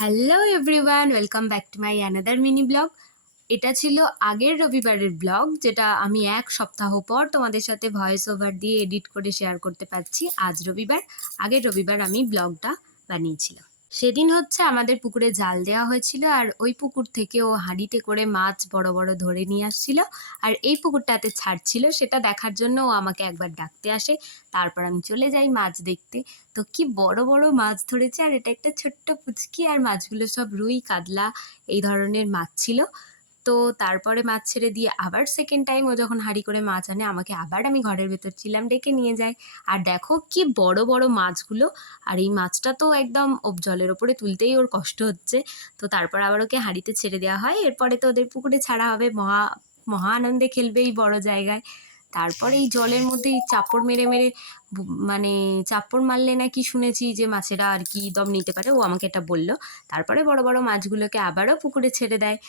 Hello everyone, welcome back to my another mini blog. এটা ছিল আগের রবিবারের ব্লগ, যেটা আমি এক সপ্তাহ পর তোমাদের সাথে ভয়েস ওভার দিয়ে এডিট করে শেয়ার করতে পারছি। আজ রবিবার, আগের রবিবার আমি ব্লগটা বানিয়েছিলাম। সেদিন হচ্ছে আমাদের পুকুরে জাল দেওয়া হয়েছিল, আর ওই পুকুর থেকে ও হাঁড়িতে করে মাছ বড় বড় ধরে নিয়ে আসছিল, আর এই পুকুরটাতে ছাড়ছিল। সেটা দেখার জন্য ও আমাকে একবার ডাকতে আসে, তারপর আমি চলে যাই মাছ দেখতে। তো কি বড় বড় মাছ ধরেছে, আর এটা একটা ছোট্ট পুচকি, আর মাছগুলো সব রুই কাতলা এই ধরনের মাছ ছিল। তো তারপরে মাছ ছেড়ে দিয়ে আবার সেকেন্ড টাইম ও যখন হাঁড়ি করে মাছ আনে, আমাকে আবার আমি ঘরের ভেতর ছিলাম ডেকে নিয়ে যায়। আর দেখো কি বড় বড় মাছগুলো, আর এই মাছটা তো একদম জলের ওপরে তুলতেই ওর কষ্ট হচ্ছে। তো তারপর আবার ওকে হাঁড়িতে ছেড়ে দেওয়া হয়, এরপরে তো ওদের পুকুরে ছাড়া হবে, মহা মহা আনন্দে খেলবে এই বড় জায়গায়। তারপরে এই জলের মধ্যে এই চাপড় মেরে মেরে মানে চাপড় মারলে নাকি শুনেছি যে মাছেরা আর কি দম নিতে পারে, ও আমাকে এটা বললো। তারপরে বড় বড় মাছগুলোকে আবারও পুকুরে ছেড়ে দেয়।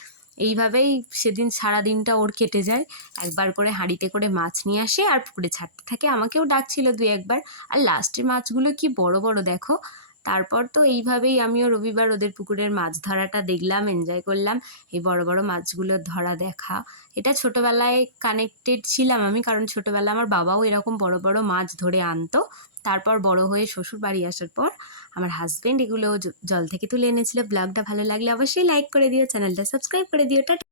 এইভাবেই সেদিন সারা দিনটা ওর কেটে যায়। একবার করে হাঁড়িতে করে মাছ নিয়ে আসে আর পুকুরে ছাড়তে থাকে, আমাকেও ডাকছিল দুই একবার। আর লাস্টের মাছগুলো কি বড় বড় দেখো। তারপর তো এইভাবেই আমিও রবিবার ওদের পুকুরের মাছ ধরাটা দেখলাম, এনজয় করলাম। এই বড় বড় মাছগুলো ধরা দেখা, এটা ছোটোবেলায় কানেক্টেড ছিলাম আমি, কারণ ছোটোবেলা আমার বাবাও এরকম বড় বড় মাছ ধরে আনতো। তারপর বড় হয়ে শ্বশুর বাড়ি আসার পর আমার হাজব্যান্ড এগুলো জল থেকে তুলে এনেছিল। ব্লগটা ভালো লাগলে অবশ্যই লাইক করে দিও, চ্যানেলটা সাবস্ক্রাইব করে দিও। টাটা।